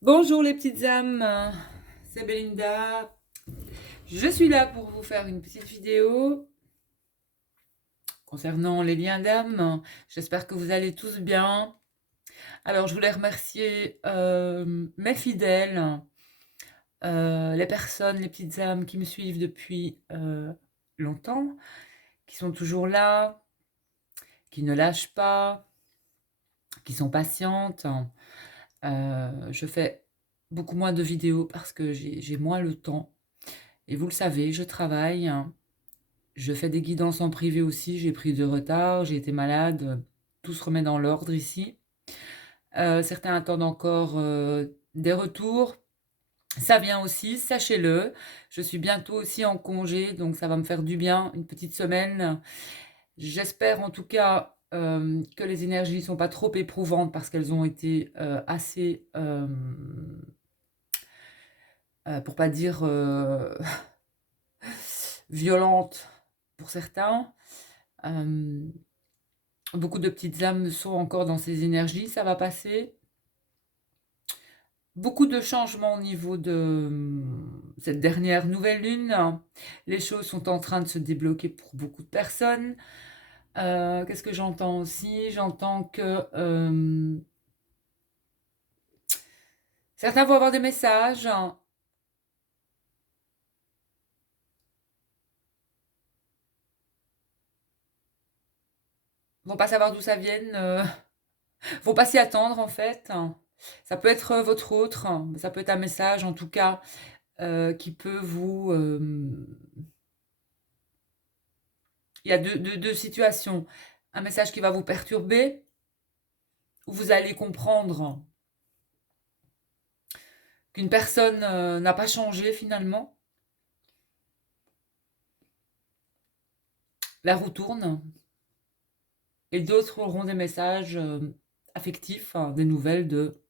Bonjour les petites âmes, c'est Belinda. Je suis là pour vous faire une petite vidéo concernant les liens d'âme. J'espère que vous allez tous bien. Alors je voulais remercier mes fidèles, les personnes, les petites âmes qui me suivent depuis longtemps, qui sont toujours là, qui ne lâchent pas, qui sont patientes. Je fais beaucoup moins de vidéos parce que j'ai moins le temps. Et vous le savez, je travaille. Je fais des guidances en privé aussi, j'ai pris de retard, j'ai été malade, tout se remet dans l'ordre ici. Certains attendent encore des retours. Ça vient aussi, sachez-le. Je suis bientôt aussi en congé, donc ça va me faire du bien, une petite semaine. J'espère en tout cas que les énergies ne sont pas trop éprouvantes parce qu'elles ont été assez, pour pas dire violentes pour certains. Beaucoup de petites âmes sont encore dans ces énergies, ça va passer. Beaucoup de changements au niveau de cette dernière nouvelle lune. Les choses sont en train de se débloquer pour beaucoup de personnes. Qu'est-ce que j'entends aussi? J'entends que certains vont avoir des messages. Vont pas savoir d'où ça vienne. Vont pas s'y attendre en fait. Ça peut être votre autre. Ça peut être un message en tout cas qui peut vous... il y a deux situations. Un message qui va vous perturber, où vous allez comprendre qu'une personne n'a pas changé finalement. La roue tourne. Et d'autres auront des messages affectifs, hein, des nouvelles de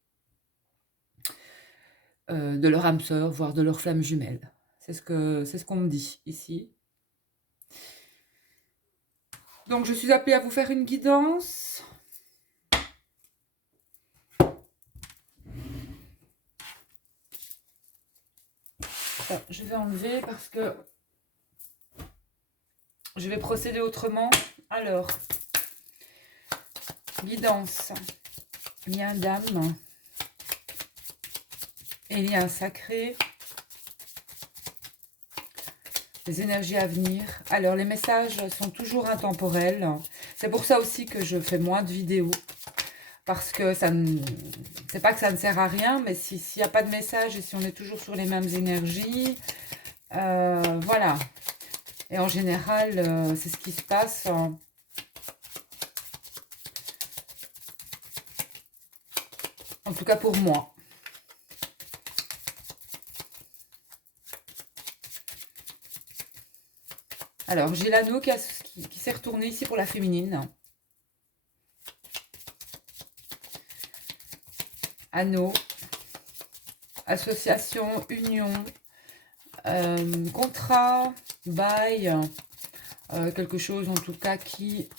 leur âme sœur, voire de leur flamme jumelle. C'est ce qu'on me dit ici. Donc je suis appelée à vous faire une guidance. Je vais enlever parce que je vais procéder autrement. Alors, guidance, lien d'âme et lien sacré, les énergies à venir. Alors, les messages sont toujours intemporels. C'est pour ça aussi que je fais moins de vidéos. Parce que ça ne... c'est pas que ça ne sert à rien, mais s'il n'y a pas de message et si on est toujours sur les mêmes énergies, voilà. Et en général, c'est ce qui se passe. En tout cas pour moi. Alors, j'ai l'anneau qui s'est retourné ici pour la féminine. Anneau, association, union, contrat, bail, quelque chose en tout cas qui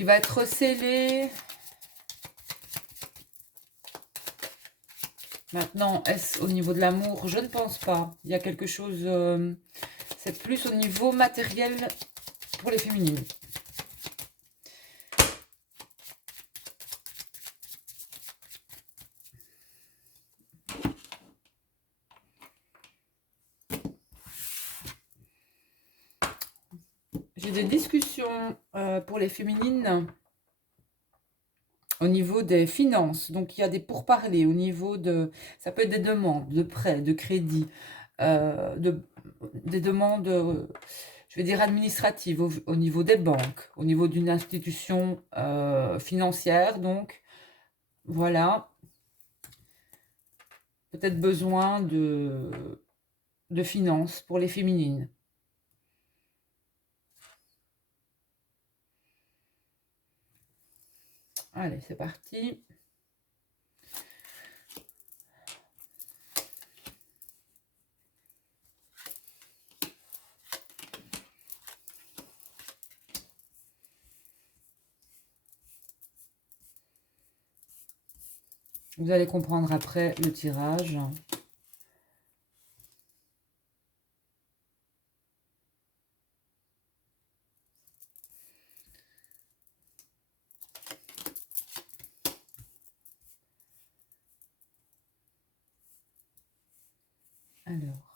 va être scellé. Maintenant, est-ce au niveau de l'amour? Je ne pense pas. Il y a quelque chose... c'est plus au niveau matériel pour les féminines. J'ai des discussions pour les féminines au niveau des finances. Donc, il y a des pourparlers au niveau de... Ça peut être des demandes de prêts, de crédits, des demandes, je vais dire, administratives au niveau des banques, au niveau d'une institution financière. Donc, voilà. Peut-être besoin de finances pour les féminines. Allez, c'est parti. Vous allez comprendre après le tirage. Alors.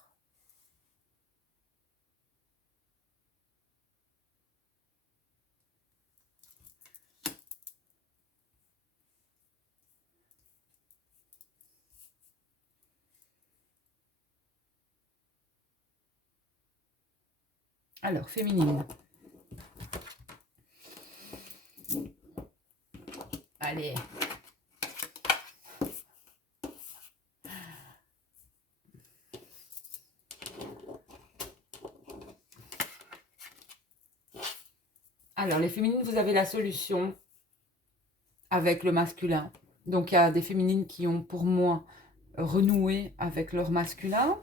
Alors, féminine. Allez. Alors, les féminines, vous avez la solution avec le masculin. Donc, il y a des féminines qui ont, pour moi, renoué avec leur masculin.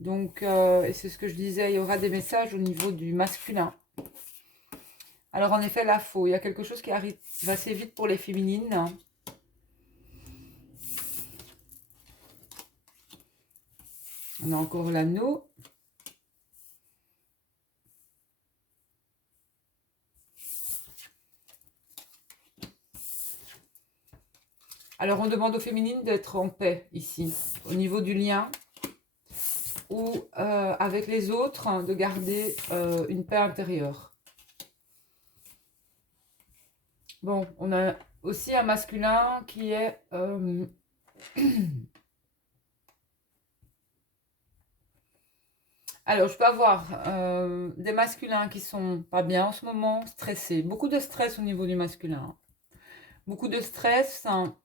Donc, et c'est ce que je disais, il y aura des messages au niveau du masculin. Alors, en effet, la faux. Il y a quelque chose qui arrive assez vite pour les féminines. On a encore l'anneau. Alors, on demande aux féminines d'être en paix ici, au niveau du lien, ou avec les autres, hein, de garder une paix intérieure. Bon, on a aussi un masculin qui est... Alors, je peux avoir des masculins qui sont pas bien en ce moment, stressés. Beaucoup de stress au niveau du masculin. Beaucoup de stress, hein,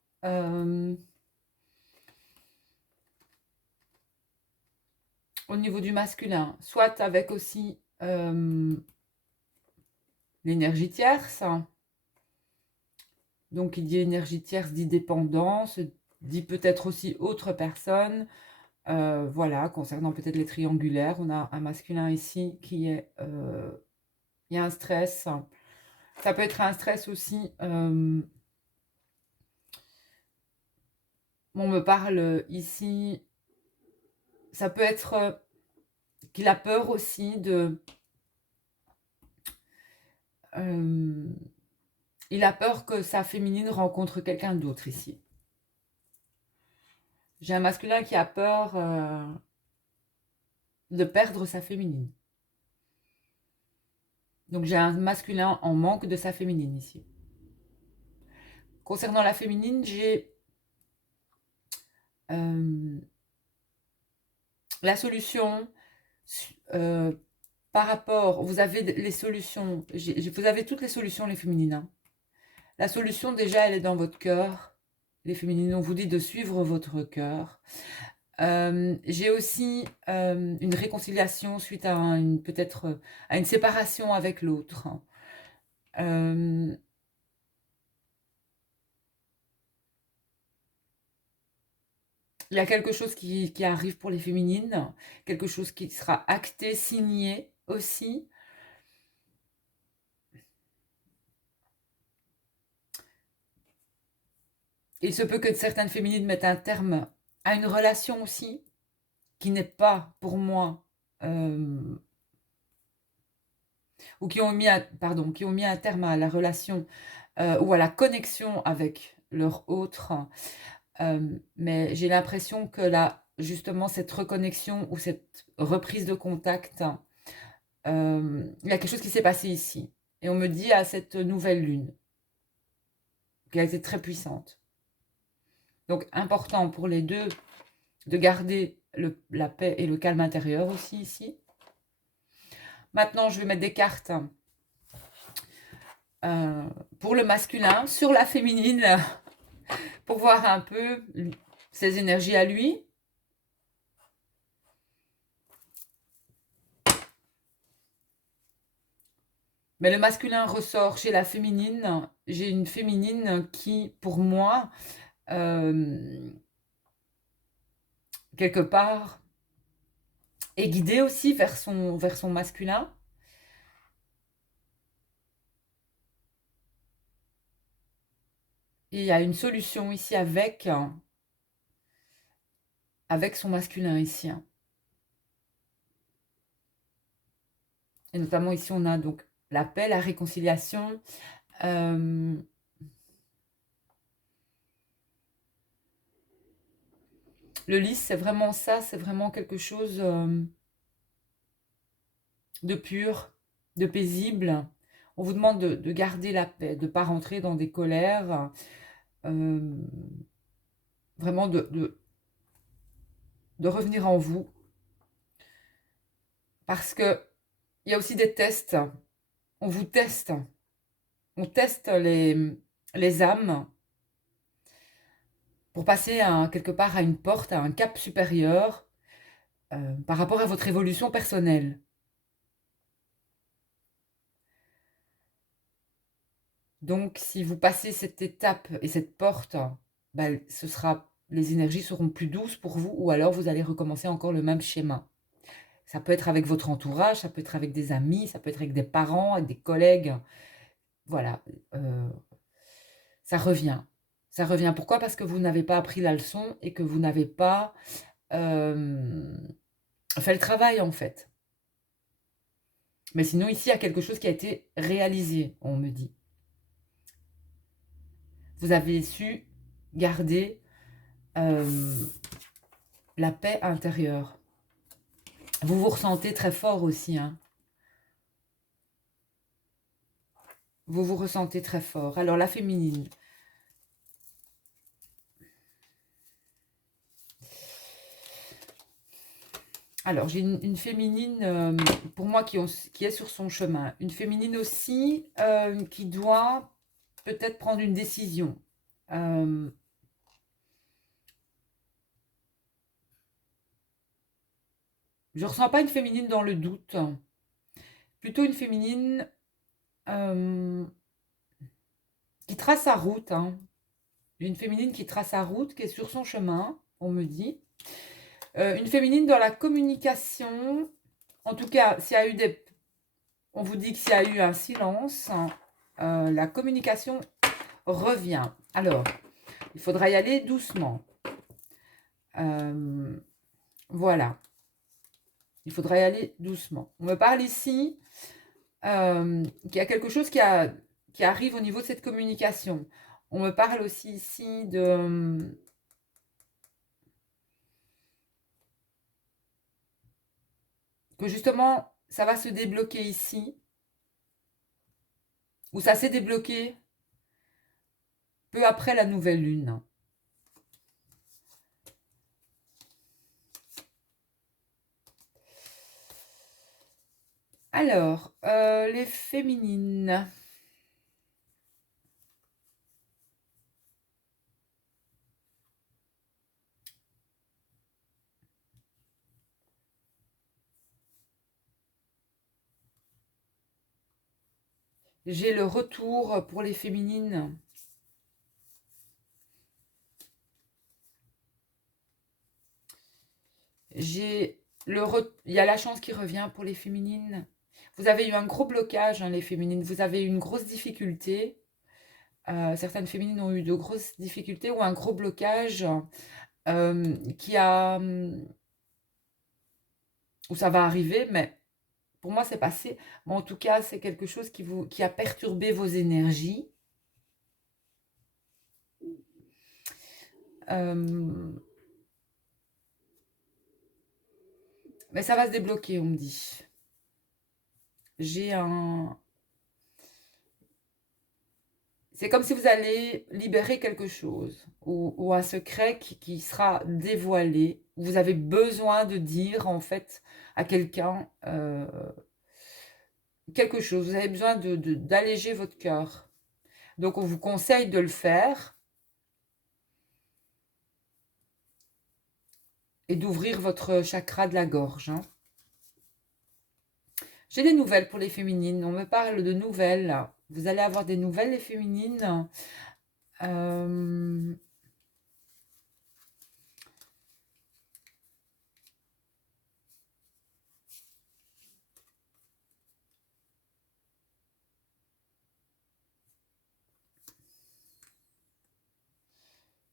au niveau du masculin. Soit avec aussi l'énergie tierce. Donc, il dit énergie tierce, dit dépendance, dit peut-être aussi autre personne. Voilà, concernant peut-être les triangulaires, on a un masculin ici qui est... il y a un stress. Ça peut être un stress aussi... on me parle ici... Ça peut être qu'il a peur aussi de... il a peur que sa féminine rencontre quelqu'un d'autre ici. J'ai un masculin qui a peur de perdre sa féminine. Donc j'ai un masculin en manque de sa féminine ici. Concernant la féminine, j'ai la solution par rapport... Vous avez les solutions, vous avez toutes les solutions, les féminines. Hein. La solution, déjà, elle est dans votre cœur. Les féminines, on vous dit de suivre votre cœur. J'ai aussi une réconciliation suite à peut-être à une séparation avec l'autre. Il y a quelque chose qui arrive pour les féminines, quelque chose qui sera acté, signé aussi. Il se peut que certaines féminines mettent un terme à une relation aussi, qui n'est pas pour moi, ou qui ont mis un terme à la relation ou à la connexion avec leur autre. Mais j'ai l'impression que là, justement, cette reconnexion ou cette reprise de contact, il y a quelque chose qui s'est passé ici. Et on me dit à cette nouvelle lune, qui a été très puissante. Donc, important pour les deux de garder la paix et le calme intérieur aussi ici. Maintenant, je vais mettre des cartes pour le masculin, sur la féminine, pour voir un peu ses énergies à lui. Mais le masculin ressort chez la féminine. J'ai une féminine qui, pour moi, quelque part, est guidée aussi vers son masculin. Et il y a une solution ici avec son masculin ici, hein. Et notamment ici, on a donc la paix, la réconciliation. euh, le lys, c'est vraiment ça, c'est vraiment quelque chose de pur, de paisible. On vous demande de garder la paix, de ne pas rentrer dans des colères, euh, vraiment de revenir en vous. Parce que il y a aussi des tests. On vous teste. On teste les âmes pour passer quelque part à une porte, à un cap supérieur par rapport à votre évolution personnelle. Donc, si vous passez cette étape et cette porte, ben, les énergies seront plus douces pour vous, ou alors vous allez recommencer encore le même schéma. Ça peut être avec votre entourage, ça peut être avec des amis, ça peut être avec des parents, avec des collègues. Voilà, ça revient. Ça revient. Pourquoi? Parce que vous n'avez pas appris la leçon et que vous n'avez pas fait le travail, en fait. Mais sinon, ici, il y a quelque chose qui a été réalisé, on me dit. Vous avez su garder la paix intérieure. Vous vous ressentez très fort aussi, hein. Vous vous ressentez très fort. Alors, la féminine. Alors, j'ai une féminine, pour moi, qui est sur son chemin. Une féminine aussi, qui doit peut-être prendre une décision. Je ne ressens pas une féminine dans le doute. Plutôt une féminine qui trace sa route, hein. Une féminine qui trace sa route, qui est sur son chemin, on me dit. Une féminine dans la communication. En tout cas, s'il y a eu on vous dit que s'il y a eu un silence, la communication revient. Alors, il faudra y aller doucement. Voilà. Il faudra y aller doucement. On me parle ici qu'il y a quelque chose qui arrive au niveau de cette communication. On me parle aussi ici que justement, ça va se débloquer ici, ou ça s'est débloqué peu après la nouvelle lune. Alors, les féminines. J'ai le retour pour les féminines. Il y a la chance qui revient pour les féminines. Vous avez eu un gros blocage, hein, les féminines. Vous avez eu une grosse difficulté. Certaines féminines ont eu de grosses difficultés ou un gros blocage qui a... où ça va arriver, mais pour moi, c'est passé. Mais en tout cas, c'est quelque chose qui a perturbé vos énergies. Mais ça va se débloquer, on me dit. J'ai un... C'est comme si vous allez libérer quelque chose ou un secret qui sera dévoilé. Vous avez besoin de dire en fait à quelqu'un quelque chose. Vous avez besoin d'alléger votre cœur. Donc on vous conseille de le faire et d'ouvrir votre chakra de la gorge, hein. J'ai des nouvelles pour les féminines. On me parle de nouvelles. Vous allez avoir des nouvelles, les féminines. Euh,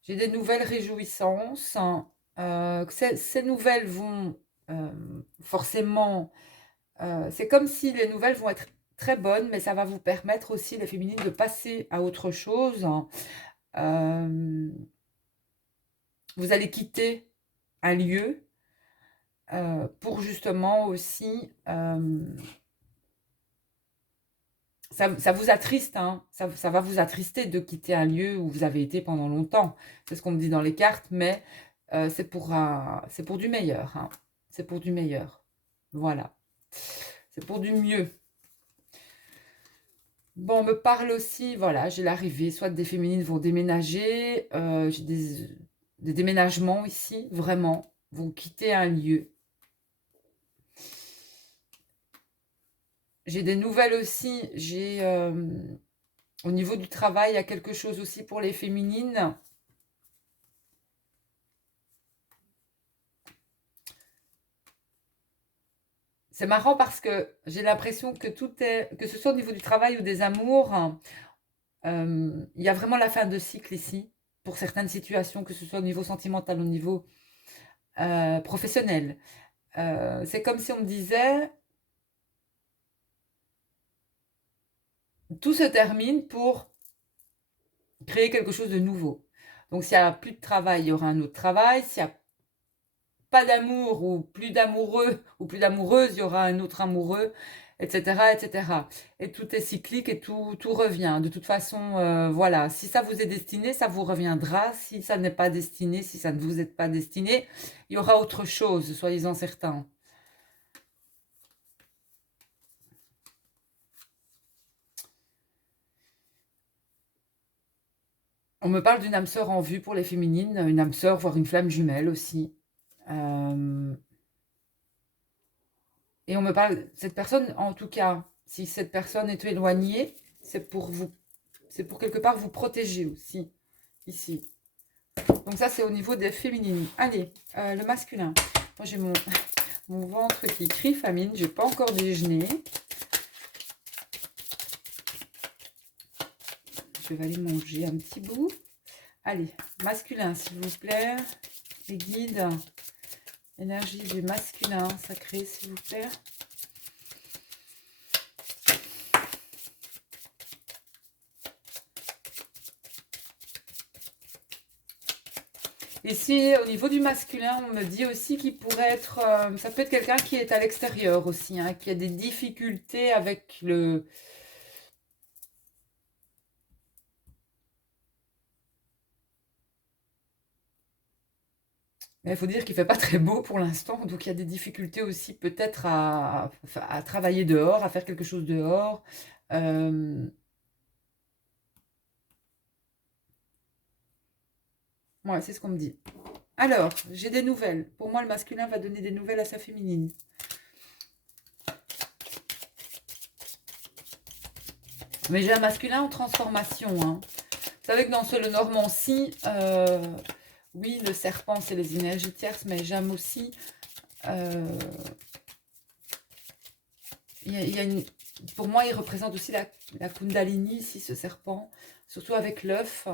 J'ai des nouvelles réjouissances, hein, que ces nouvelles vont forcément... c'est comme si les nouvelles vont être très bonnes, mais ça va vous permettre aussi, les féminines, de passer à autre chose, hein. Euh, vous allez quitter un lieu pour justement aussi... ça vous attriste, hein, ça va vous attrister de quitter un lieu où vous avez été pendant longtemps. C'est ce qu'on me dit dans les cartes, mais c'est pour du meilleur, hein. C'est pour du meilleur. Voilà. C'est pour du mieux. Bon, on me parle aussi, voilà, j'ai l'arrivée, soit des féminines vont déménager, j'ai des déménagements ici, vraiment, vont quitter un lieu. J'ai des nouvelles aussi, au niveau du travail, il y a quelque chose aussi pour les féminines. C'est marrant parce que j'ai l'impression que tout est, que ce soit au niveau du travail ou des amours, il y a vraiment la fin de cycle ici, pour certaines situations, que ce soit au niveau sentimental, au niveau professionnel. C'est comme si on me disait, tout se termine pour créer quelque chose de nouveau. Donc s'il n'y a plus de travail, il y aura un autre travail. S'il n'y a pas d'amour ou plus d'amoureux ou plus d'amoureuse, il y aura un autre amoureux, etc., etc. Et tout est cyclique et tout revient. De toute façon, voilà, si ça vous est destiné, ça vous reviendra. Si ça n'est pas destiné, si ça ne vous est pas destiné, il y aura autre chose, soyez-en certains. On me parle d'une âme sœur en vue pour les féminines, une âme sœur, voire une flamme jumelle aussi. Et on me parle, cette personne, en tout cas, si cette personne est éloignée, c'est pour quelque part vous protéger aussi, ici. Donc ça, c'est au niveau des féminines. Allez, le masculin. Moi, j'ai mon ventre qui crie famine, j'ai pas encore déjeuné. Je vais aller manger un petit bout. Allez, masculin, s'il vous plaît. Les guides. Énergie du masculin sacré, s'il vous plaît. Ici, au niveau du masculin, on me dit aussi qu'il pourrait être... ça peut être quelqu'un qui est à l'extérieur aussi, hein, qui a des difficultés avec le... Mais il faut dire qu'il ne fait pas très beau pour l'instant, donc il y a des difficultés aussi peut-être à travailler dehors, à faire quelque chose dehors. Ouais, c'est ce qu'on me dit. Alors, j'ai des nouvelles. Pour moi, le masculin va donner des nouvelles à sa féminine. Mais j'ai un masculin en transformation, hein. Vous savez que dans le Normand-ci, oui, le serpent, c'est les énergies tierces, mais j'aime aussi... pour moi, il représente aussi la Kundalini, ici, ce serpent, surtout avec l'œuf.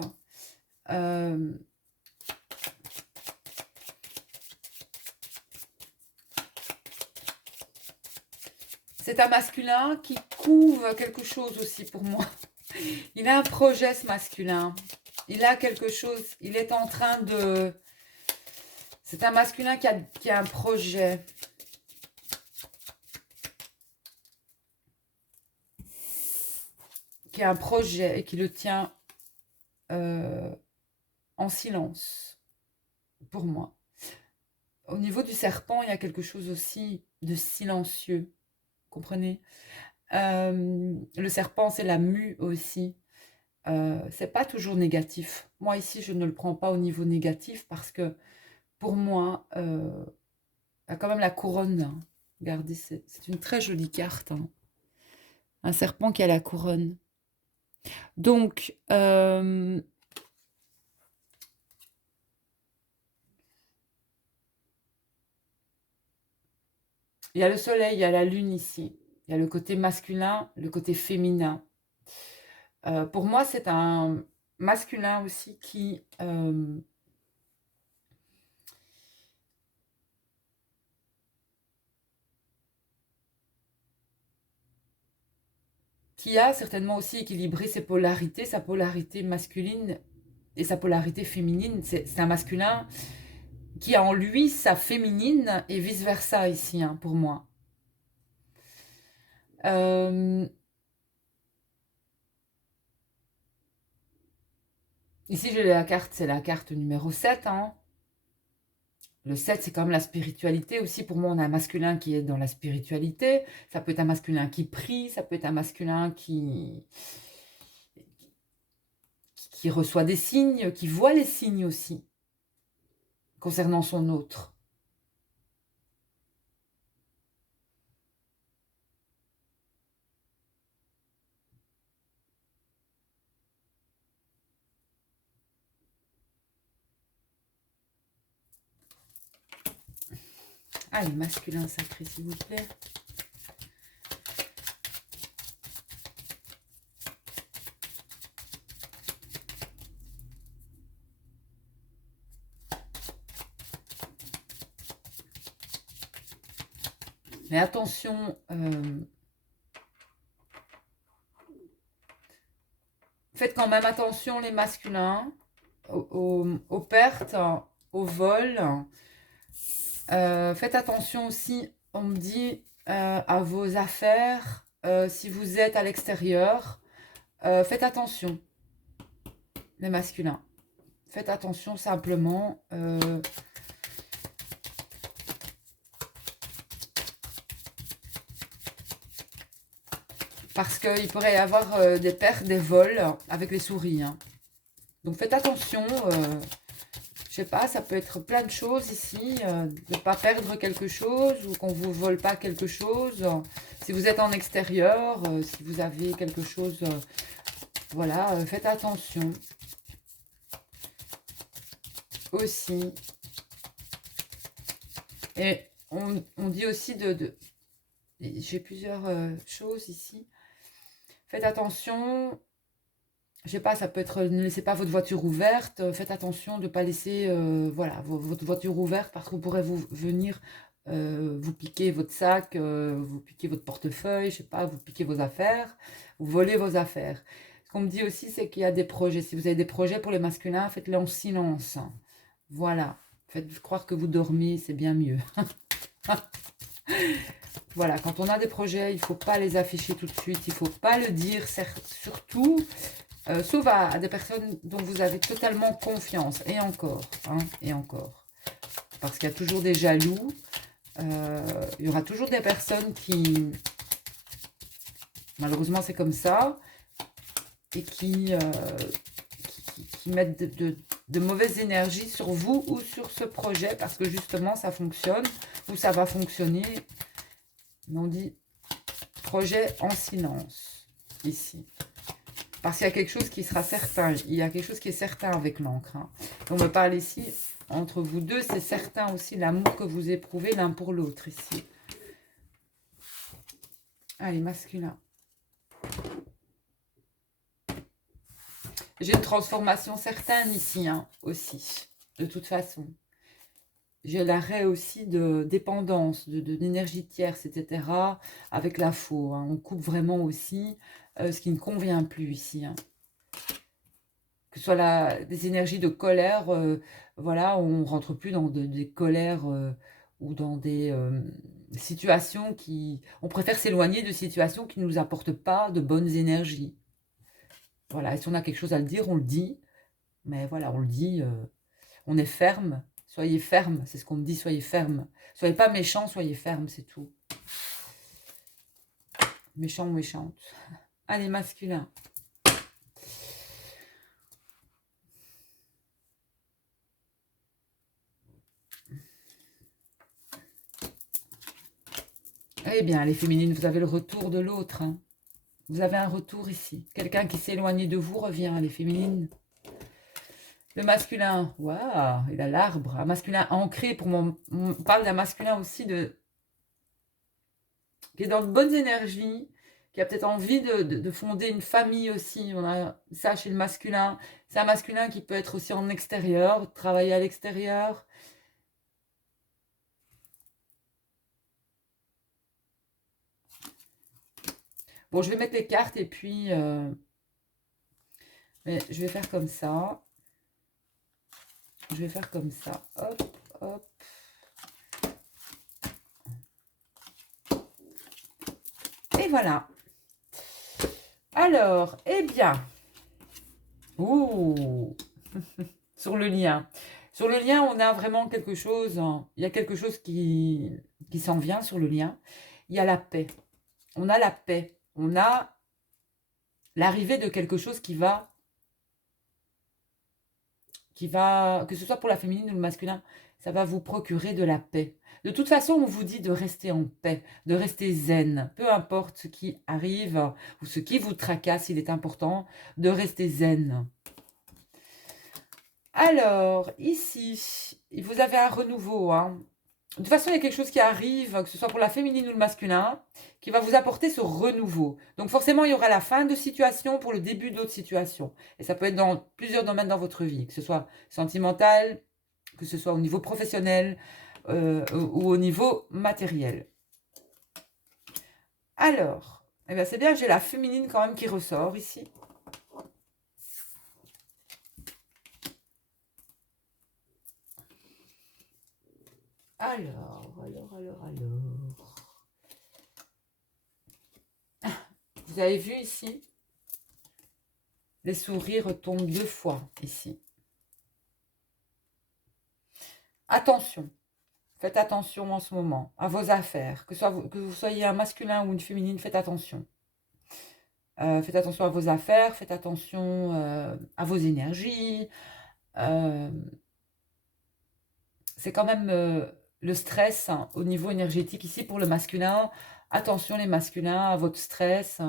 C'est un masculin qui couvre quelque chose aussi pour moi. Il a un projet, ce masculin. Il a quelque chose. Il est en train de... C'est un masculin qui a un projet. Qui a un projet et qui le tient en silence, pour moi. Au niveau du serpent, il y a quelque chose aussi de silencieux. Comprenez? Le serpent, c'est la mue aussi. C'est pas toujours négatif. Moi, ici, je ne le prends pas au niveau négatif parce que, pour moi, il y a quand même la couronne, hein. Regardez, c'est une très jolie carte, hein. Un serpent qui a la couronne. Donc, il y a le soleil, il y a la lune ici. Il y a le côté masculin, le côté féminin. Pour moi, c'est un masculin aussi qui a certainement aussi équilibré ses polarités, sa polarité masculine et sa polarité féminine. C'est un masculin qui a en lui sa féminine et vice-versa ici, hein, pour moi. Ici, j'ai la carte, c'est la carte numéro 7, hein. Le 7, c'est comme la spiritualité aussi. Pour moi, on a un masculin qui est dans la spiritualité. Ça peut être un masculin qui prie, ça peut être un masculin qui reçoit des signes, qui voit les signes aussi, concernant son autre. Allez, masculin sacré, s'il vous plaît. Mais attention, faites quand même attention les masculins aux pertes, au vol. Faites attention aussi, on me dit, à vos affaires. Si vous êtes à l'extérieur, faites attention, les masculins. Faites attention simplement. Parce qu'il pourrait y avoir des pertes, des vols avec les souris, hein. Donc faites attention. Je sais pas, ça peut être plein de choses ici. De ne pas perdre quelque chose ou qu'on ne vous vole pas quelque chose. Si vous êtes en extérieur, si vous avez quelque chose, voilà, faites attention. Aussi. Et on dit aussi j'ai plusieurs choses ici. Faites attention, je sais pas, ça peut être, ne laissez pas votre voiture ouverte, faites attention de ne pas laisser voilà, votre voiture ouverte parce qu'on pourrait venir vous piquer votre sac, vous piquer votre portefeuille, je sais pas, vous piquer vos affaires, vous voler vos affaires. Ce qu'on me dit aussi, c'est qu'il y a des projets. Si vous avez des projets pour les masculins, faites-les en silence. Voilà, faites croire que vous dormez, c'est bien mieux. Voilà, quand on a des projets, il ne faut pas les afficher tout de suite, il ne faut pas le dire, surtout, sauf à des personnes dont vous avez totalement confiance, et encore, hein, et encore. Parce qu'il y a toujours des jaloux, il y aura toujours des personnes qui, malheureusement c'est comme ça, et qui mettent de mauvaises énergies sur vous ou sur ce projet, parce que justement ça fonctionne, ou ça va fonctionner. On dit projet en silence, ici. Parce qu'il y a quelque chose qui sera certain. Il y a quelque chose qui est certain avec l'encre. Hein. On me parle ici, entre vous deux, c'est certain aussi l'amour que vous éprouvez l'un pour l'autre, ici. Allez, masculin. J'ai une transformation certaine ici, hein, aussi, de toute façon. J'ai l'arrêt aussi de dépendance, d'énergie tierce, etc. avec la faux. Hein. On coupe vraiment aussi ce qui ne convient plus ici. Hein. Que ce soit des énergies de colère, voilà, on ne rentre plus dans des colères ou dans des situations qui... On préfère s'éloigner de situations qui ne nous apportent pas de bonnes énergies. Voilà, et si on a quelque chose à le dire, on le dit. Mais voilà, on le dit, on est ferme. Soyez ferme, c'est ce qu'on me dit, soyez ferme. Soyez pas méchant, soyez ferme, c'est tout. Méchant ou méchante. Allez, masculin. Eh bien, les féminines, vous avez le retour de l'autre. Hein. Vous avez un retour ici. Quelqu'un qui s'est éloigné de vous revient, les féminines. Le masculin, waouh, il a l'arbre. Un masculin ancré, pour moi, on parle d'un masculin aussi qui est dans de bonnes énergies, qui a peut-être envie de fonder une famille aussi. On a ça chez le masculin. C'est un masculin qui peut être aussi en extérieur, travailler à l'extérieur. Bon, je vais mettre les cartes et puis... mais je vais faire comme ça. Je vais faire comme ça. Hop, hop. Et voilà. Alors, eh bien. Ouh. Sur le lien. Sur le lien, on a vraiment quelque chose. Il y a quelque chose qui s'en vient sur le lien. Il y a la paix. On a la paix. On a l'arrivée de quelque chose que ce soit pour la féminine ou le masculin, ça va vous procurer de la paix. De toute façon, on vous dit de rester en paix, de rester zen. Peu importe ce qui arrive ou ce qui vous tracasse, il est important de rester zen. Alors, ici, vous avez un renouveau. Hein. De toute façon, il y a quelque chose qui arrive, que ce soit pour la féminine ou le masculin, qui va vous apporter ce renouveau. Donc forcément, il y aura la fin de situation pour le début d'autres situations. Et ça peut être dans plusieurs domaines dans votre vie, que ce soit sentimental, que ce soit au niveau professionnel ou au niveau matériel. Alors, eh bien c'est bien, j'ai la féminine quand même qui ressort ici. Alors. Vous avez vu ici, les sourires tombent 2 fois ici. Attention, faites attention en ce moment à vos affaires, que vous soyez un masculin ou une féminine, faites attention. Faites attention à vos affaires, faites attention à vos énergies. C'est quand même le stress hein, au niveau énergétique ici pour le masculin. Attention les masculins à votre stress,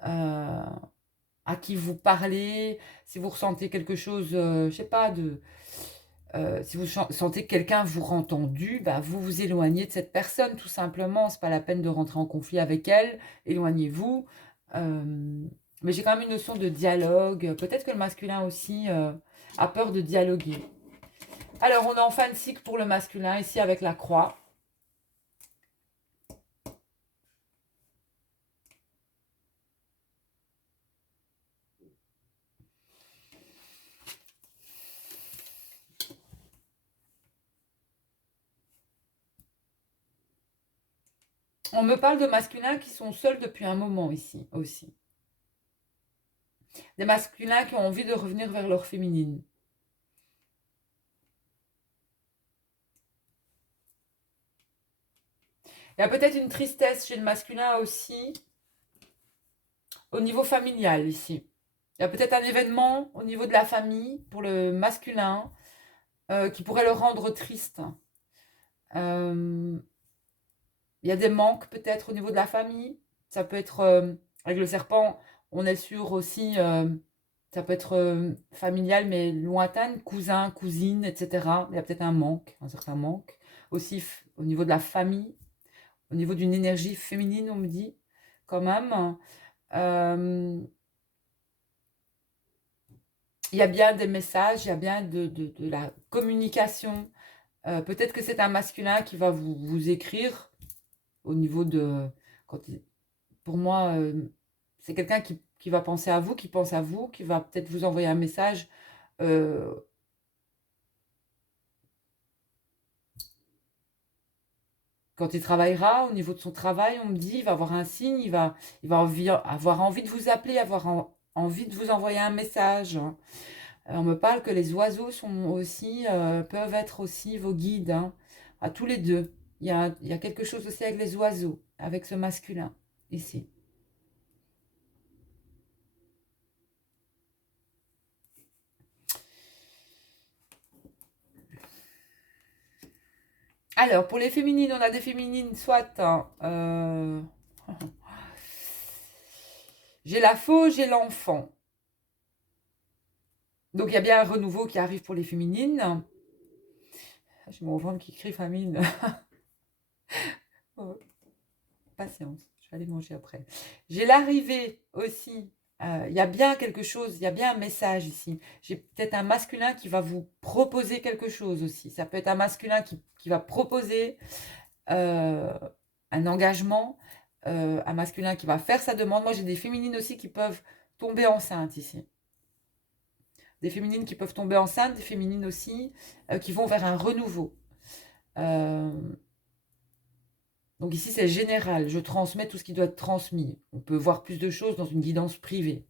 à qui vous parlez. Si vous ressentez quelque chose, je sais pas, si vous sentez que quelqu'un vous rend tendu, bah, vous vous éloignez de cette personne tout simplement. C'est pas la peine de rentrer en conflit avec elle. Éloignez-vous. Mais j'ai quand même une notion de dialogue. Peut-être que le masculin aussi a peur de dialoguer. Alors, on est en fin de cycle pour le masculin, ici avec la croix. On me parle de masculins qui sont seuls depuis un moment ici aussi. Des masculins qui ont envie de revenir vers leur féminine. Il y a peut-être une tristesse chez le masculin aussi, au niveau familial ici. Il y a peut-être un événement au niveau de la famille pour le masculin qui pourrait le rendre triste. Il y a des manques peut-être au niveau de la famille. Ça peut être, avec le serpent, on est sûr aussi, ça peut être familial mais lointain, cousin, cousine, etc. Il y a peut-être un certain manque. Aussi au niveau de la famille, au niveau d'une énergie féminine, on me dit, quand même. Il y a bien des messages, il y a bien de la communication. Peut-être que c'est un masculin qui va vous écrire au niveau de... pour moi, c'est quelqu'un qui va penser à vous, qui pense à vous, qui va peut-être vous envoyer un message. Quand il travaillera, au niveau de son travail, on me dit, il va avoir un signe, il va avoir envie de vous appeler, envie de vous envoyer un message. On me parle que les oiseaux sont aussi, peuvent être aussi vos guides, hein, à tous les deux. Il y a quelque chose aussi avec les oiseaux, avec ce masculin, ici. Alors, pour les féminines, on a des féminines, soit... hein, j'ai la faux, j'ai l'enfant. Donc, il y a bien un renouveau qui arrive pour les féminines. J'ai mon ventre qui crie famine. Oh, patience. vais aller manger après. J'ai l'arrivée aussi. Il y a bien quelque chose, il y a bien un message ici. J'ai peut-être un masculin qui va vous proposer quelque chose aussi. Ça peut être un masculin qui va proposer euh, un engagement, un masculin qui va faire sa demande. Moi, j'ai des féminines aussi qui peuvent tomber enceintes ici. Des féminines qui peuvent tomber enceintes, des féminines aussi qui vont vers un renouveau. Euh, donc ici, c'est général. Je transmets tout ce qui doit être transmis. On peut voir plus de choses dans une guidance privée.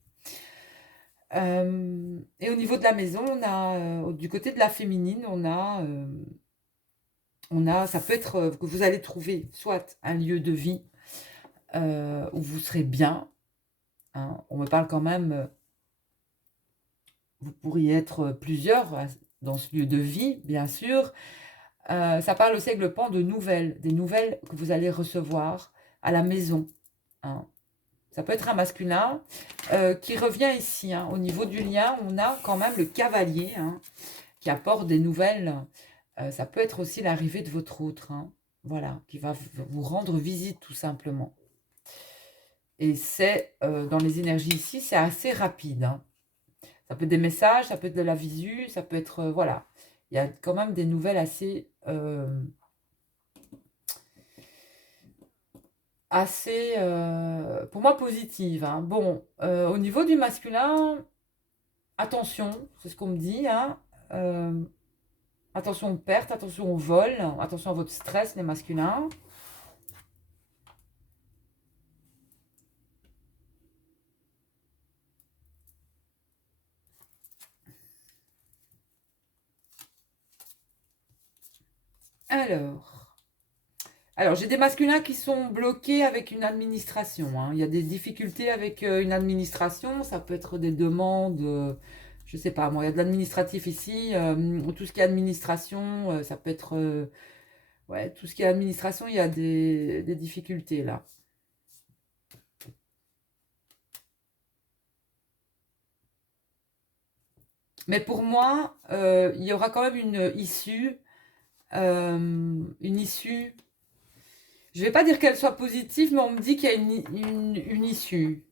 Et au niveau de la maison, on a, du côté de la féminine, ça peut être que vous allez trouver soit un lieu de vie où vous serez bien. Hein. On me parle quand même, vous pourriez être plusieurs dans ce lieu de vie, bien sûr. Ça parle aussi avec le pan de nouvelles, des nouvelles que vous allez recevoir à la maison. Hein. Ça peut être un masculin qui revient ici. Hein. Au niveau du lien, on a quand même le cavalier qui apporte des nouvelles. Ça peut être aussi l'arrivée de votre autre. Hein. Voilà, qui va vous rendre visite tout simplement. Et c'est, dans les énergies ici, c'est assez rapide. Hein. Ça peut être des messages, ça peut être de la visu, ça peut être... voilà. Il y a quand même des nouvelles assez... pour moi, positives. Hein. Bon, au niveau du masculin, attention, c'est ce qu'on me dit. Hein. Attention aux pertes, attention au vol, attention à votre stress, les masculins. Alors j'ai des masculins qui sont bloqués avec une administration. Hein. Il y a des difficultés avec une administration. Ça peut être des demandes, je sais pas, moi, il y a de l'administratif ici. Tout ce qui est administration, ça peut être... ouais, tout ce qui est administration, il y a des difficultés là. Mais pour moi, il y aura quand même une issue. Une issue. Je ne vais pas dire qu'elle soit positive, mais on me dit qu'il y a une issue.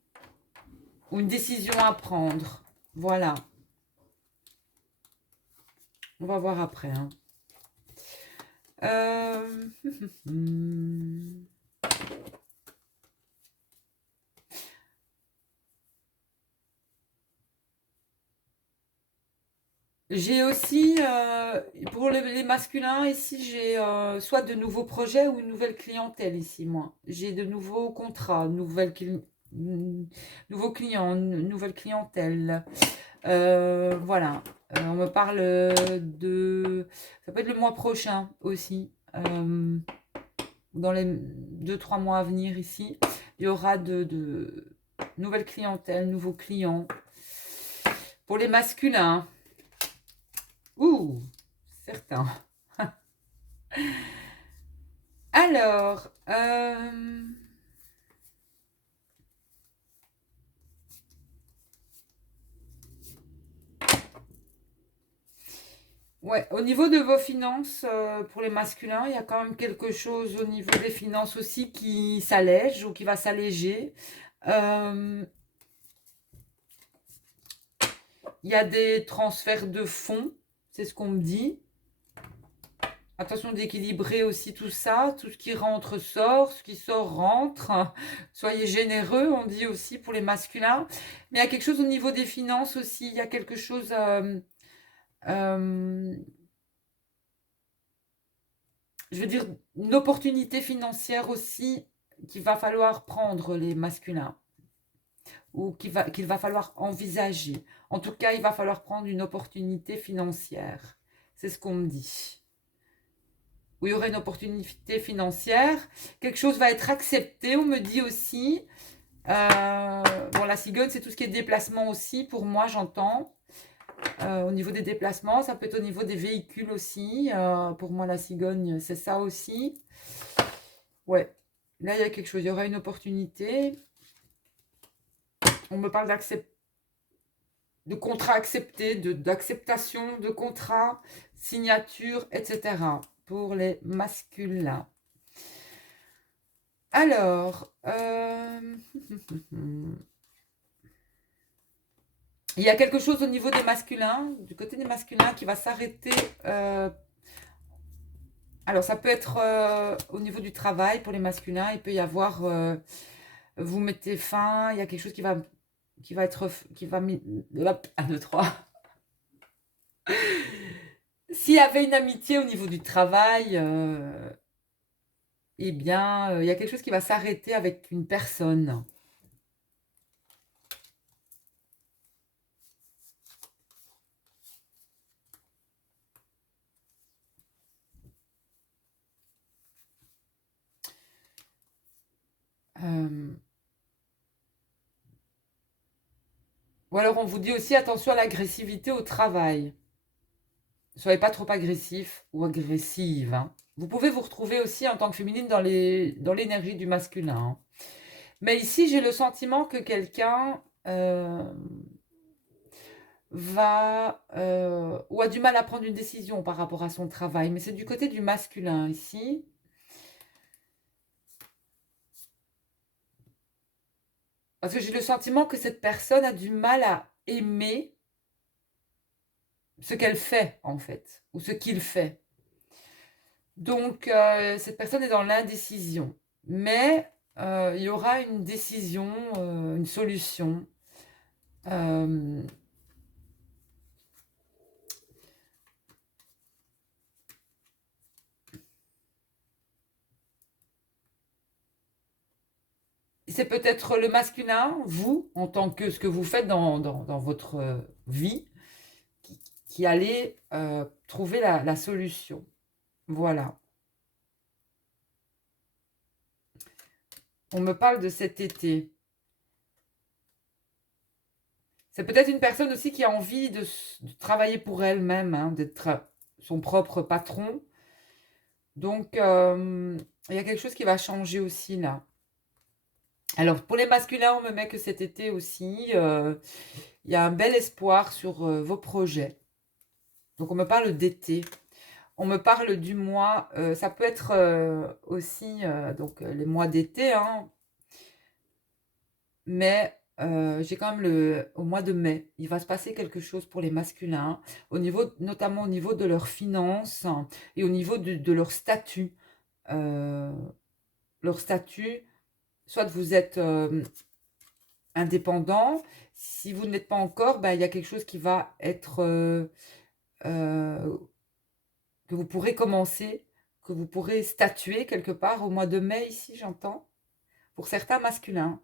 Ou une décision à prendre. Voilà. On va voir après. Hein. J'ai aussi, pour les masculins, ici, j'ai soit de nouveaux projets ou une nouvelle clientèle ici, moi. J'ai de nouveaux contrats, nouveaux clients, nouvelle clientèle. Voilà. On me parle de... Ça peut être le mois prochain aussi. Dans les 2-3 mois à venir ici, il y aura de nouvelles clientèles, nouveaux clients. Pour les masculins... Ouh, certain. Alors, ouais, au niveau de vos finances, pour les masculins, il y a quand même quelque chose au niveau des finances aussi qui s'allège ou qui va s'alléger. Il y a des transferts de fonds, c'est ce qu'on me dit. Attention d'équilibrer aussi tout ça, tout ce qui rentre sort, ce qui sort rentre. Soyez généreux, on dit aussi pour les masculins. Mais il y a quelque chose au niveau des finances aussi, il y a quelque chose... je veux dire, une opportunité financière aussi qu'il va falloir prendre les masculins. Ou qu'il va falloir envisager. En tout cas, il va falloir prendre une opportunité financière. C'est ce qu'on me dit. Où il y aurait une opportunité financière. Quelque chose va être accepté, on me dit aussi. Bon, la cigogne, c'est tout ce qui est déplacement aussi. Pour moi, j'entends. Au niveau des déplacements, ça peut être au niveau des véhicules aussi. Pour moi, la cigogne, c'est ça aussi. Ouais, là, il y a quelque chose. Il y aura une opportunité. On me parle de contrat accepté, d'acceptation de contrat, signature, etc. pour les masculins. Alors, il y a quelque chose au niveau des masculins, du côté des masculins, qui va s'arrêter. Alors, ça peut être au niveau du travail pour les masculins. Il peut y avoir, vous mettez fin, il y a quelque chose qui va être, qui va, hop, 1, 2, 3. S'il y avait une amitié au niveau du travail, eh bien, il y a quelque chose qui va s'arrêter avec une personne. Ou alors on vous dit aussi attention à l'agressivité au travail. Ne soyez pas trop agressif ou agressive, hein. Vous pouvez vous retrouver aussi en tant que féminine dans l'énergie du masculin, hein. Mais ici, j'ai le sentiment que quelqu'un va ou a du mal à prendre une décision par rapport à son travail. Mais c'est du côté du masculin ici. Parce que j'ai le sentiment que cette personne a du mal à aimer ce qu'elle fait, en fait, ou ce qu'il fait. Donc, cette personne est dans l'indécision. Mais il y aura une décision, une solution. C'est peut-être le masculin, vous, en tant que ce que vous faites dans votre vie, qui allez trouver la solution. Voilà. On me parle de cet été. C'est peut-être une personne aussi qui a envie de travailler pour elle-même, hein, d'être son propre patron. Donc, il y a quelque chose qui va changer aussi là. Alors, pour les masculins, on me met que cet été aussi, il y a un bel espoir sur vos projets. Donc, on me parle d'été. On me parle du mois, ça peut être aussi donc, les mois d'été, hein, mais j'ai quand même au mois de mai, il va se passer quelque chose pour les masculins, notamment au niveau de leurs finances et au niveau de leur statut. Euh, Leur statut, soit vous êtes indépendant, si vous ne l'êtes pas encore, ben, il y a quelque chose qui va être, que vous pourrez commencer, que vous pourrez statuer quelque part au mois de mai ici, j'entends, pour certains masculins.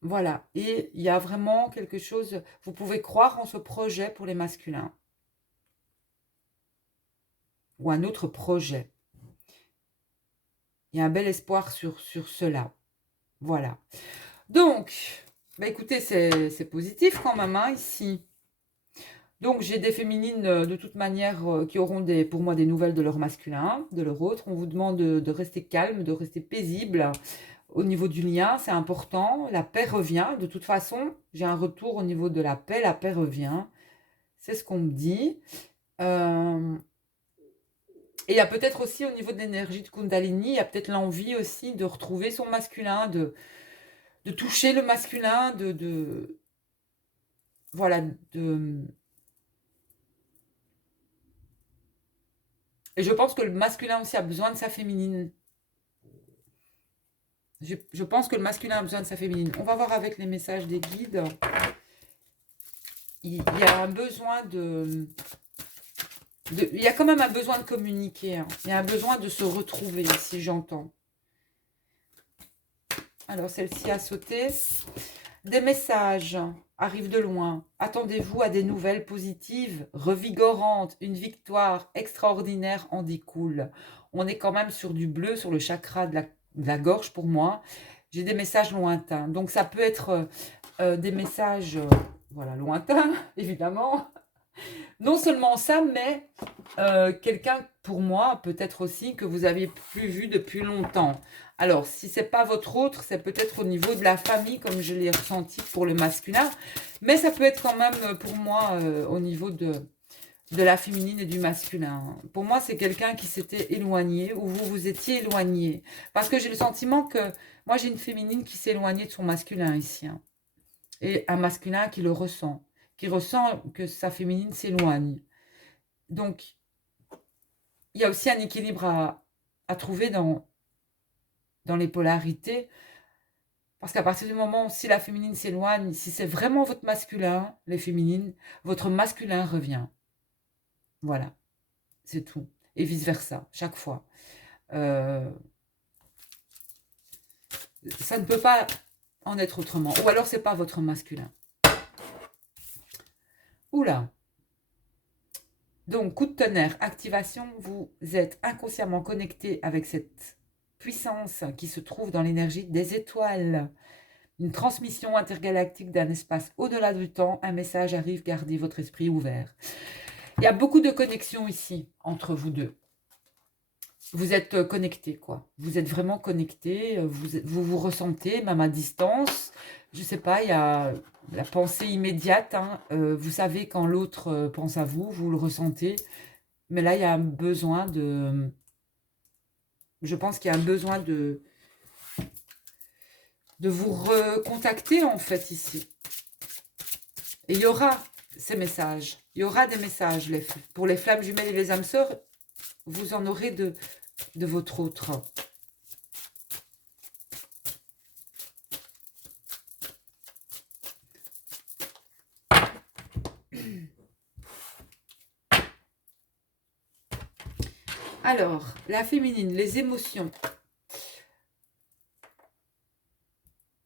Voilà, et il y a vraiment quelque chose, vous pouvez croire en ce projet pour les masculins, ou un autre projet. Il y a un bel espoir sur cela. Voilà. Donc, bah écoutez, c'est positif quand même, hein, ici. Donc, j'ai des féminines, de toute manière, qui auront pour moi des nouvelles de leur masculin, de leur autre. On vous demande de rester calme, de rester paisible. Au niveau du lien, c'est important. La paix revient. De toute façon, j'ai un retour au niveau de la paix revient. C'est ce qu'on me dit. Et il y a peut-être aussi au niveau de l'énergie de Kundalini, il y a peut-être l'envie aussi de retrouver son masculin, de toucher le masculin, voilà, et je pense que le masculin aussi a besoin de sa féminine. Je pense que le masculin a besoin de sa féminine. On va voir avec les messages des guides. Il y a un besoin il y a quand même un besoin de communiquer, hein. Il y a un besoin de se retrouver, si j'entends. Alors, celle-ci a sauté. Des messages arrivent de loin. Attendez-vous à des nouvelles positives, revigorantes. Une victoire extraordinaire en découle. On est quand même sur du bleu, sur le chakra de la gorge pour moi. J'ai des messages lointains. Donc, ça peut être des messages voilà, lointains, évidemment. Non seulement ça, mais quelqu'un, pour moi, peut-être aussi, que vous aviez plus vu depuis longtemps. Alors, si c'est pas votre autre, c'est peut-être au niveau de la famille, comme je l'ai ressenti pour le masculin. Mais ça peut être quand même, pour moi, au niveau de la féminine et du masculin. Pour moi, c'est quelqu'un qui s'était éloigné ou vous vous étiez éloigné. Parce que j'ai le sentiment que moi, j'ai une féminine qui s'est éloignée de son masculin ici. Hein. Et un masculin qui le ressent, qui ressent que sa féminine s'éloigne. Donc, il y a aussi un équilibre à trouver dans les polarités. Parce qu'à partir du moment où si la féminine s'éloigne, si c'est vraiment votre masculin, les féminines, votre masculin revient. Voilà, c'est tout. Et vice-versa, chaque fois. Ça ne peut pas en être autrement. Ou alors, c'est pas votre masculin. Oula. Donc, coup de tonnerre, activation, vous êtes inconsciemment connecté avec cette puissance qui se trouve dans l'énergie des étoiles. Une transmission intergalactique d'un espace au-delà du temps. Un message arrive, gardez votre esprit ouvert. Il y a beaucoup de connexions ici, entre vous deux. Vous êtes connectés, quoi. Vous êtes vraiment connectés, vous ressentez, même à distance. Je ne sais pas, il y a la pensée immédiate. Hein. Vous savez quand l'autre pense à vous, vous le ressentez. Mais là, il y a un besoin de... Je pense qu'il y a un besoin de vous recontacter, en fait, ici. Et il y aura ces messages. Il y aura des messages. Pour les flammes jumelles et les âmes sœurs, vous en aurez de votre autre. Alors, la féminine, les émotions.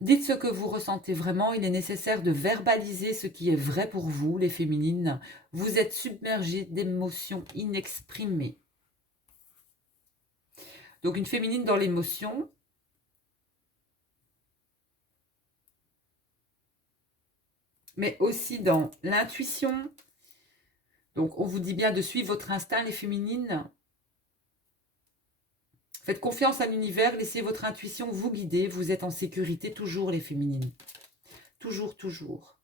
Dites ce que vous ressentez vraiment. Il est nécessaire de verbaliser ce qui est vrai pour vous, les féminines. Vous êtes submergées d'émotions inexprimées. Donc, une féminine dans l'émotion. Mais aussi dans l'intuition. Donc, on vous dit bien de suivre votre instinct, les féminines. Faites confiance à l'univers, laissez votre intuition vous guider. Vous êtes en sécurité toujours, les féminines. Toujours, toujours.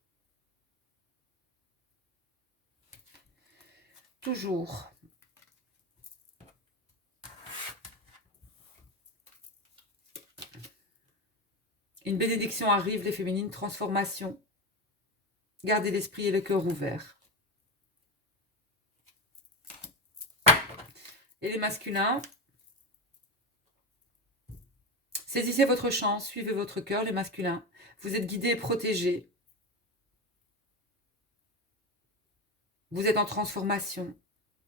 Toujours. Une bénédiction arrive, les féminines, transformation. Gardez l'esprit et le cœur ouverts. Et les masculins, saisissez votre chance, suivez votre cœur, les masculins. Vous êtes guidés et protégés. Vous êtes en transformation.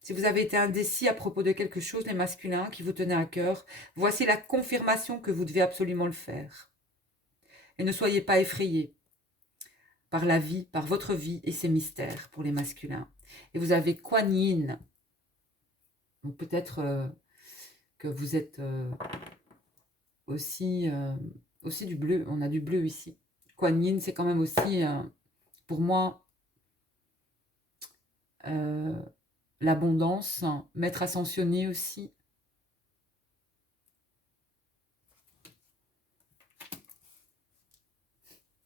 Si vous avez été indécis à propos de quelque chose, les masculins qui vous tenaient à cœur, voici la confirmation que vous devez absolument le faire. Et ne soyez pas effrayés par la vie, par votre vie et ses mystères pour les masculins. Et vous avez Kuan Yin. Donc peut-être que vous êtes aussi du bleu. On a du bleu ici. Kuan Yin, c'est quand même aussi, pour moi, l'abondance. Maître ascensionné aussi.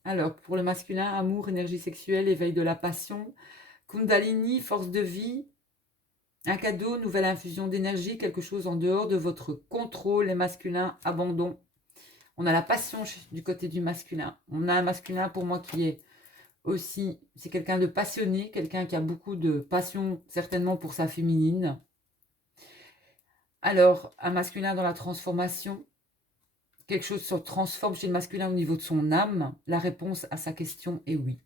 Alors, pour le masculin, amour, énergie sexuelle, éveil de la passion, Kundalini, force de vie, un cadeau, nouvelle infusion d'énergie, quelque chose en dehors de votre contrôle, les masculins, abandon. On a la passion du côté du masculin. On a un masculin pour moi qui est aussi, c'est quelqu'un de passionné, quelqu'un qui a beaucoup de passion certainement pour sa féminine. Alors, un masculin dans la transformation, quelque chose se transforme chez le masculin au niveau de son âme. La réponse à sa question est oui.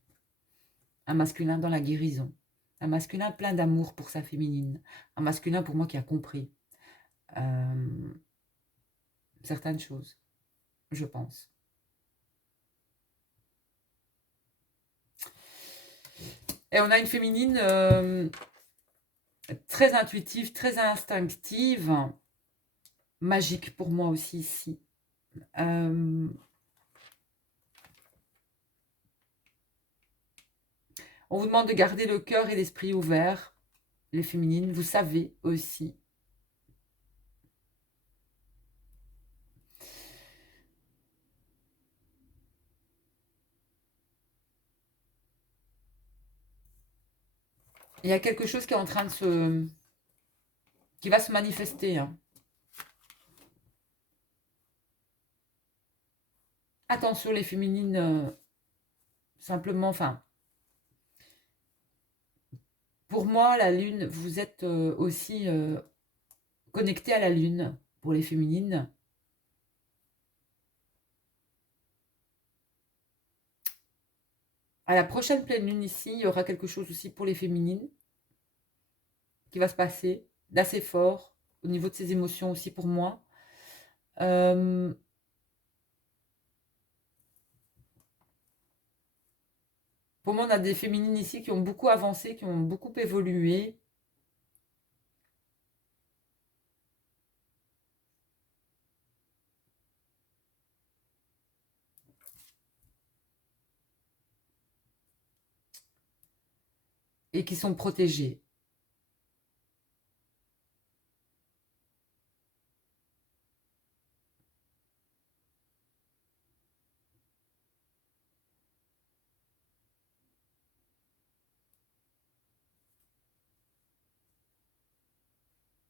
Un masculin dans la guérison. Un masculin plein d'amour pour sa féminine. Un masculin pour moi qui a compris certaines choses, je pense. Et on a une féminine très intuitive, très instinctive, magique pour moi aussi ici. On vous demande de garder le cœur et l'esprit ouverts, les féminines, vous savez aussi. Il y a quelque chose qui est en train de qui va se manifester, hein. Attention les féminines, simplement, enfin, pour moi, la lune, vous êtes aussi connecté à la lune, pour les féminines. À la prochaine pleine lune ici, il y aura quelque chose aussi pour les féminines qui va se passer d'assez fort au niveau de ces émotions aussi pour moi. Euh, pour moi, on a des féminines ici qui ont beaucoup avancé, qui ont beaucoup évolué. Et qui sont protégées.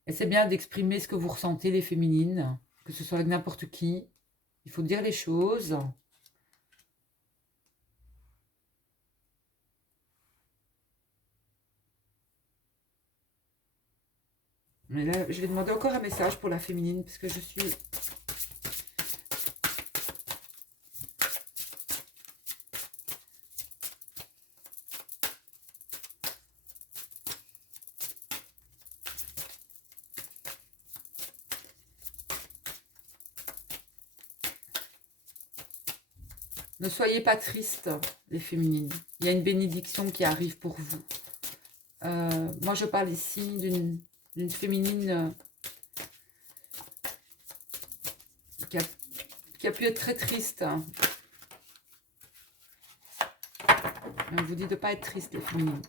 Et c'est bien d'exprimer ce que vous ressentez, les féminines, que ce soit avec n'importe qui. Il faut dire les choses. Mais là, je vais demander encore un message pour la féminine, parce que je suis... Ne soyez pas tristes, les féminines. Il y a une bénédiction qui arrive pour vous. Moi, je parle ici d'une féminine qui a pu être très triste. On vous dit de ne pas être triste, les féminines.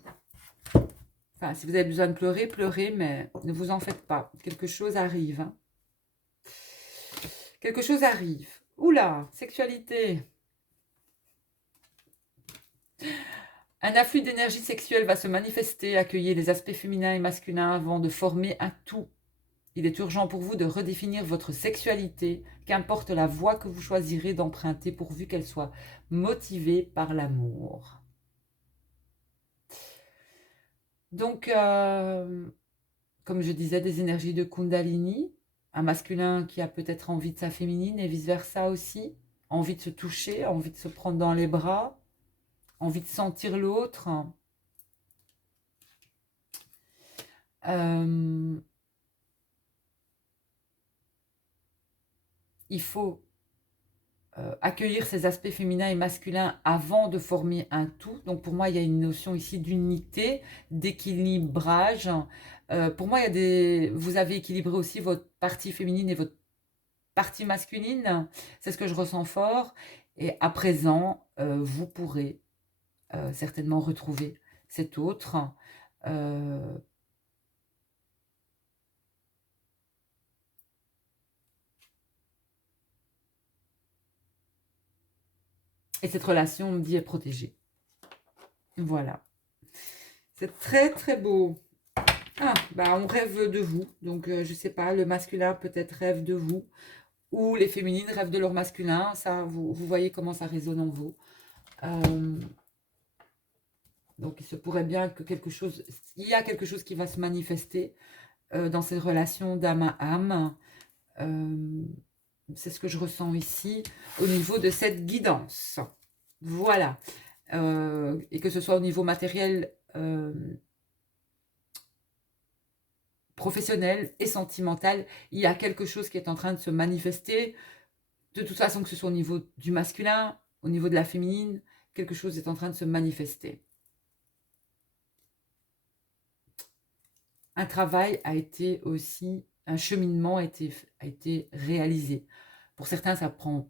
Enfin, si vous avez besoin de pleurer, pleurez, mais ne vous en faites pas. Quelque chose arrive. Hein. Quelque chose arrive. Oula, sexualité. Un afflux d'énergie sexuelle va se manifester, accueillez les aspects féminins et masculins avant de former un tout. Il est urgent pour vous de redéfinir votre sexualité, qu'importe la voie que vous choisirez d'emprunter pourvu qu'elle soit motivée par l'amour. Donc, comme je disais, des énergies de Kundalini, un masculin qui a peut-être envie de sa féminine et vice-versa aussi, envie de se toucher, envie de se prendre dans les bras, envie de sentir l'autre. Il faut accueillir ces aspects féminins et masculins avant de former un tout. Donc pour moi, il y a une notion ici d'unité, d'équilibrage. Pour moi, vous avez équilibré aussi votre partie féminine et votre partie masculine. C'est ce que je ressens fort. Et à présent, vous pourrez certainement retrouver cet autre. Et cette relation, on me dit, est protégée. Voilà. C'est très, très beau. Ah, bah on rêve de vous. Donc, je sais pas, le masculin peut-être rêve de vous. Ou les féminines rêvent de leur masculin. Ça, vous voyez comment ça résonne en vous. Donc, il se pourrait bien que il y a quelque chose qui va se manifester dans cette relation d'âme à âme. C'est ce que je ressens ici au niveau de cette guidance. Voilà. Et que ce soit au niveau matériel, professionnel et sentimental, il y a quelque chose qui est en train de se manifester. De toute façon, que ce soit au niveau du masculin, au niveau de la féminine, quelque chose est en train de se manifester. Un travail a été aussi, un cheminement a été réalisé. Pour certains, ça prend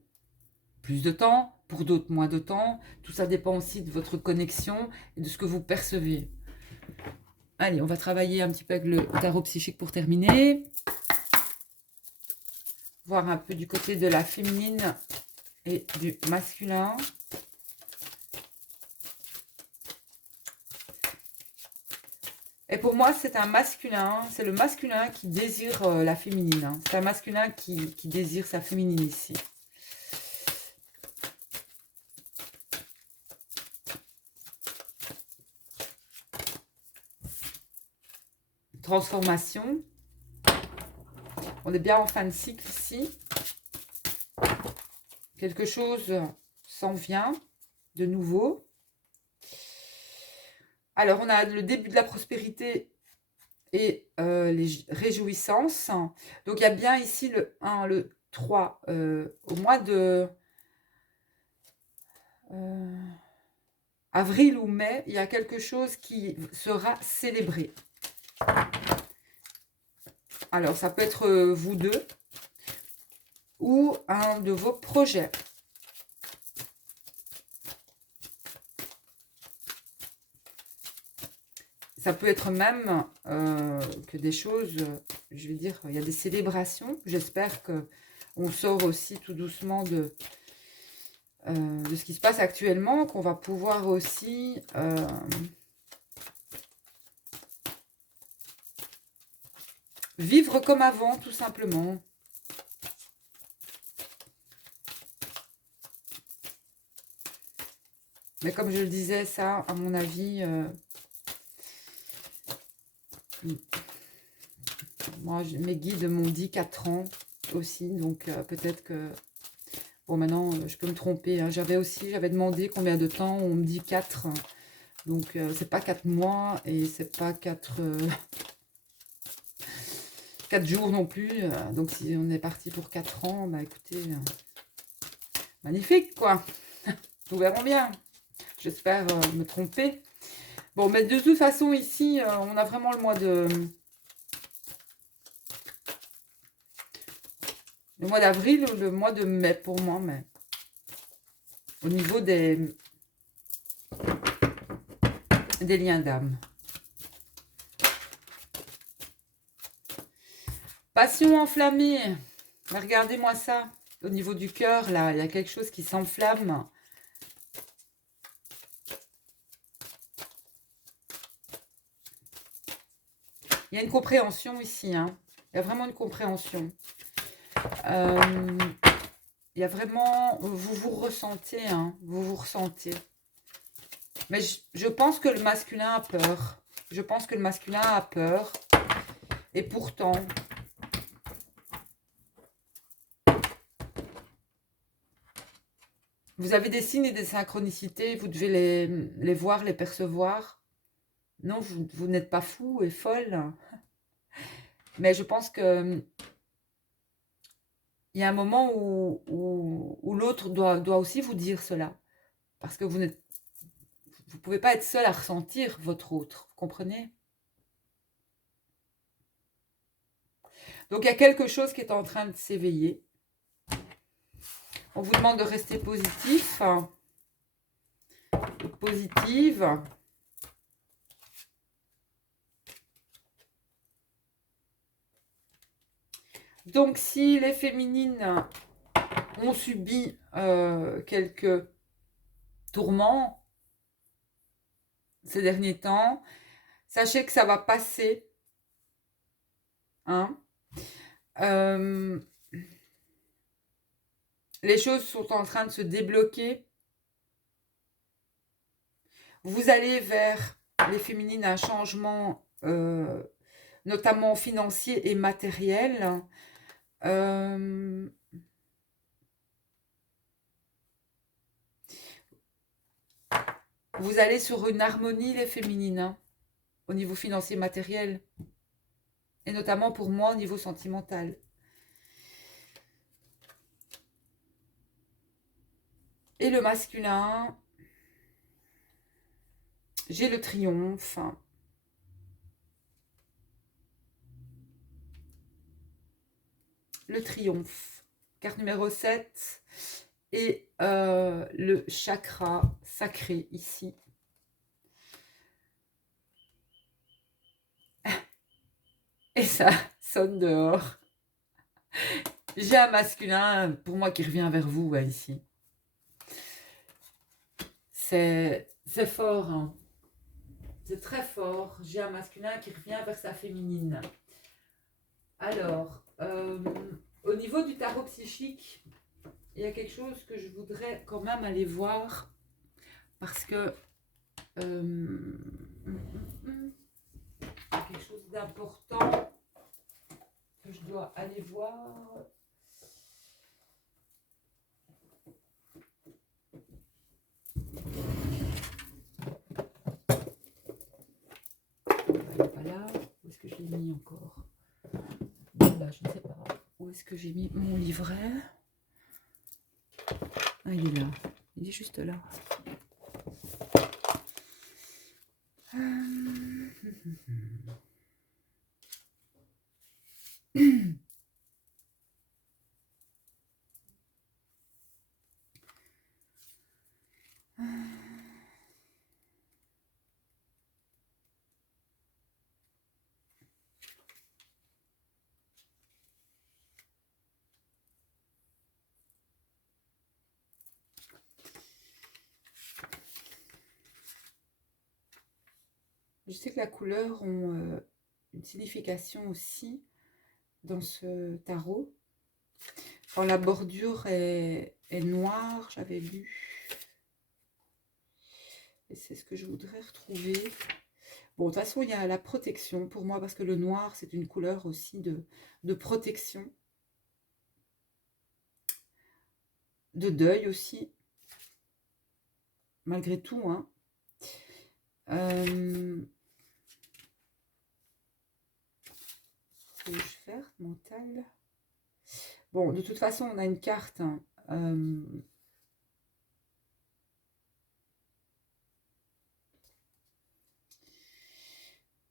plus de temps, pour d'autres, moins de temps. Tout ça dépend aussi de votre connexion et de ce que vous percevez. Allez, on va travailler un petit peu avec le tarot psychique pour terminer. Voir un peu du côté de la féminine et du masculin. Et pour moi, c'est un masculin, c'est le masculin qui désire la féminine. Hein. C'est un masculin qui désire sa féminine ici. Transformation. On est bien en fin de cycle ici. Quelque chose s'en vient de nouveau. Alors, on a le début de la prospérité et les réjouissances. Donc, il y a bien ici le 1, le 3. Au mois de avril ou mai, il y a quelque chose qui sera célébré. Alors, ça peut être vous deux ou un de vos projets. Ça peut être même que des choses, je vais dire, il y a des célébrations. J'espère qu'on sort aussi tout doucement de ce qui se passe actuellement, qu'on va pouvoir aussi vivre comme avant, tout simplement. Mais comme je le disais, ça, à mon avis, moi, mes guides m'ont dit 4 ans aussi, donc peut-être que... Bon, maintenant, je peux me tromper. Hein. J'avais demandé combien de temps, on me dit 4. Donc, c'est pas 4 mois et c'est pas 4 jours non plus. Donc, si on est parti pour 4 ans, bah écoutez, magnifique, quoi. Nous verrons bien. J'espère me tromper. Bon, mais de toute façon, ici, on a vraiment le mois d'avril ou le mois de mai pour moi, mais au niveau des liens d'âme. Passion enflammée. Regardez-moi ça. Au niveau du cœur, là, il y a quelque chose qui s'enflamme. Il y a une compréhension ici. Hein. Il y a vraiment une compréhension. Il y a vraiment... Vous vous ressentez. Hein. Vous vous ressentez. Mais je pense que le masculin a peur. Je pense que le masculin a peur. Et pourtant... Vous avez des signes et des synchronicités. Vous devez les voir, les percevoir. Non, vous n'êtes pas fou et folle. Mais je pense que... Il y a un moment où l'autre doit aussi vous dire cela. Parce que vous ne pouvez pas être seul à ressentir votre autre. Vous comprenez? Donc, il y a quelque chose qui est en train de s'éveiller. On vous demande de rester positif. Positive. Donc, si les féminines ont subi quelques tourments ces derniers temps, sachez que ça va passer. Hein? Les choses sont en train de se débloquer. Vous allez vers les féminines un changement, notamment financier et matériel. Vous allez sur une harmonie, les féminines, hein, au niveau financier matériel. Et notamment pour moi, au niveau sentimental. Et le masculin, j'ai le triomphe. Le triomphe. Carte numéro 7. Et le chakra sacré ici. Et ça sonne dehors. J'ai un masculin, pour moi, qui revient vers vous, ouais, ici. C'est fort, hein. C'est très fort. J'ai un masculin qui revient vers sa féminine. Alors, au niveau du tarot psychique, il y a quelque chose que je voudrais quand même aller voir. Parce que il y a quelque chose d'important que je dois aller voir. Voilà, où est-ce que je l'ai mis encore? Voilà, je ne sais pas. Où est-ce que j'ai mis mon livret? Ah, il est là. Il est juste là. Je sais que la couleur ont une signification aussi dans ce tarot. Quand la bordure est noire, j'avais lu. Et c'est ce que je voudrais retrouver. Bon, de toute façon, il y a la protection pour moi, parce que le noir, c'est une couleur aussi de protection. De deuil aussi. Malgré tout, hein. Rouge vert, mental. Bon, de toute façon, on a une carte. Hein,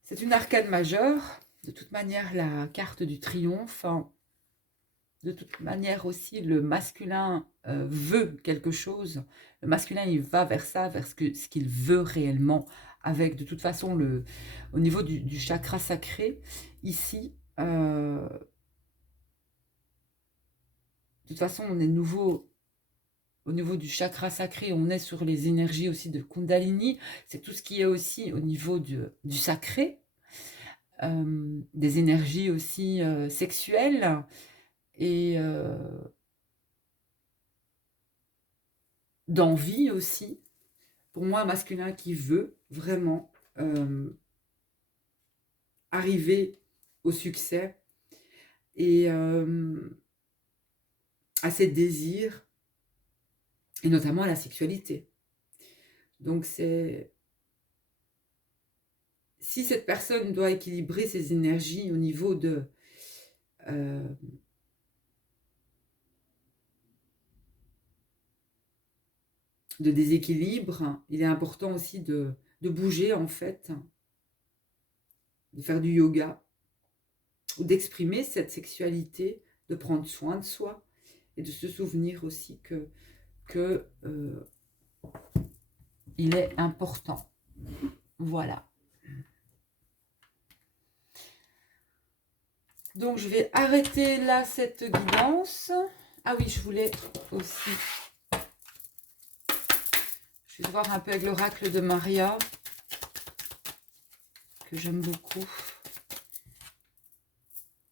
c'est une arcane majeure. De toute manière, la carte du triomphe. Hein, de toute manière aussi, le masculin veut quelque chose. Le masculin, il va vers ça, vers ce qu'il veut réellement. Avec, de toute façon, au niveau du chakra sacré, ici, de toute façon, on est nouveau au niveau du chakra sacré, on est sur les énergies aussi de Kundalini. C'est tout ce qui est aussi au niveau du sacré, des énergies aussi sexuelles et d'envie aussi. Pour moi, un masculin qui veut vraiment arriver au succès et à ses désirs, et notamment à la sexualité. Donc c'est... Si cette personne doit équilibrer ses énergies au niveau de déséquilibre, il est important aussi de bouger en fait, de faire du yoga, ou d'exprimer cette sexualité, de prendre soin de soi, et de se souvenir aussi que il est important. Voilà. Donc je vais arrêter là cette guidance. Ah oui, je voulais aussi... Je vais voir un peu avec l'oracle de Maria, que j'aime beaucoup.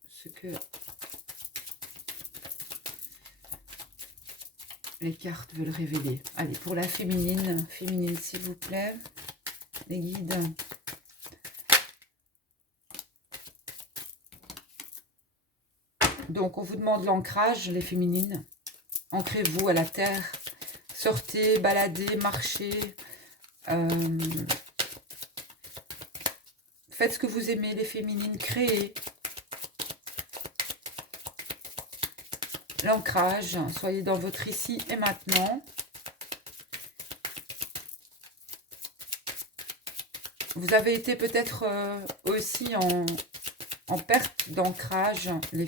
Ce que les cartes veulent révéler. Allez, pour la féminine s'il vous plaît, les guides. Donc, on vous demande l'ancrage, les féminines. Ancrez-vous à la terre. Sortez, baladez, marchez. Faites ce que vous aimez, les féminines. Créez. L'ancrage. Soyez dans votre ici et maintenant. Vous avez été peut-être aussi en perte d'ancrage, les